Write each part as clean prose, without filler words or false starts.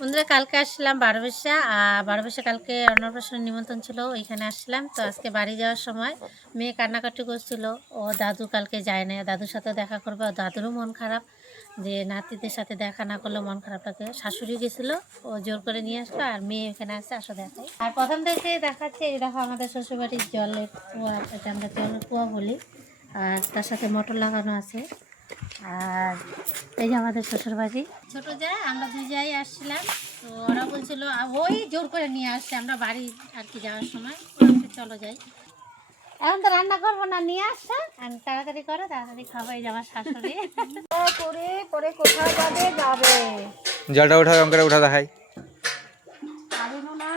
বন্ধুরা কালকে আসলাম বারোবেশা। বারোবেশা কালকে অন্নপ্রাশনের নিমন্ত্রণ ছিল, ওইখানে আসলাম। তো আজকে বাড়ি যাওয়ার সময় মেয়ে কান্নাকাটি করছিল, ও দাদু কালকে যায় না, দাদুর সাথে দেখা করবে। ও দাদুরও মন খারাপ যে নাতিদের সাথে দেখা না করলে মন খারাপ লাগে। শাশুড়ি গেছিলো, ও জোর করে নিয়ে আসলো, আর মেয়ে এখানে আসছে, আসো দেখাই। আর প্রথম থেকে দেখাচ্ছে, এই দেখো আমাদের শ্বশুরবাড়ির জলের কুয়া, এটা আমরা জলের কুয়া বলি। আর তার সাথে মোটর লাগানো আছে। আর এই যে আমাদের শ্বশুরবাড়ি, ছোটো যায়, আমরা দুই যাই আসছিলাম। তো ওরা বলছিল, ওই জোর করে নিয়ে আসছে আমরা বাড়ি আর কি যাওয়ার সময়, চলো যাই। এখন তো রান্না করবো না, নিয়ে আসছে, তাড়াতাড়ি করো, তাড়াতাড়ি খাবো। এই যে আমার শাশুড়ি করে পরে কোথাও যাবে যাবে। জলটা উঠাও, করে উঠা দেখাই। পারিব না,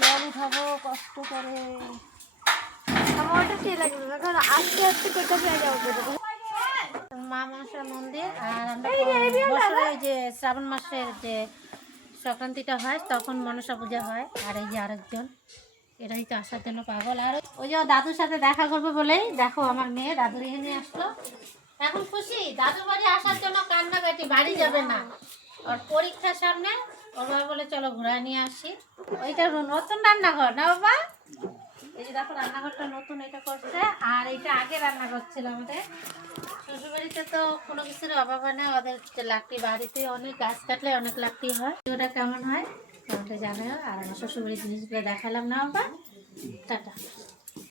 জল উঠাবো কষ্ট করে। আমার ওটা কে লাগবে, এখন আস্তে আস্তে কোথাও যাবো। মা মনসা মন্দির। আর আমরা বছরে ওই যে শ্রাবণ মাসের যে সংক্রান্তিটা হয় তখন মনসা পূজা হয়। আর এই যে আরেকজন, এটাই তো আসার জন্য পাগল। আর ওই যে দাদুর সাথে দেখা করবে বলেই দেখো আমার মেয়ে দাদুর এখানে আসলো। এখন খুশি দাদুর বাড়ি আসার জন্য, কান্নাকাটি, বাড়ি যাবে না। ওর পরীক্ষার সামনে, ওর বাবা বলে চলো ঘোরা নিয়ে আসি। ওইটা নতুন রান্নাঘর না বাবা, এই যে দেখো রান্নাঘরটা নতুন এটা করছে। আর এইটা আগে রান্নাঘর ছিল আমাদের শ্বশুরবাড়িতে। তো কোনো কিছুর অভাব হয় না, ওদের লাকড়ি বাড়িতে অনেক গাছ কাটলে অনেক লাকড়ি হয়। ওটা কেমন হয় আমাকে জানাও। আর আমার শ্বশুরবাড়ির জিনিসগুলো দেখালাম না বাবা, টাটা।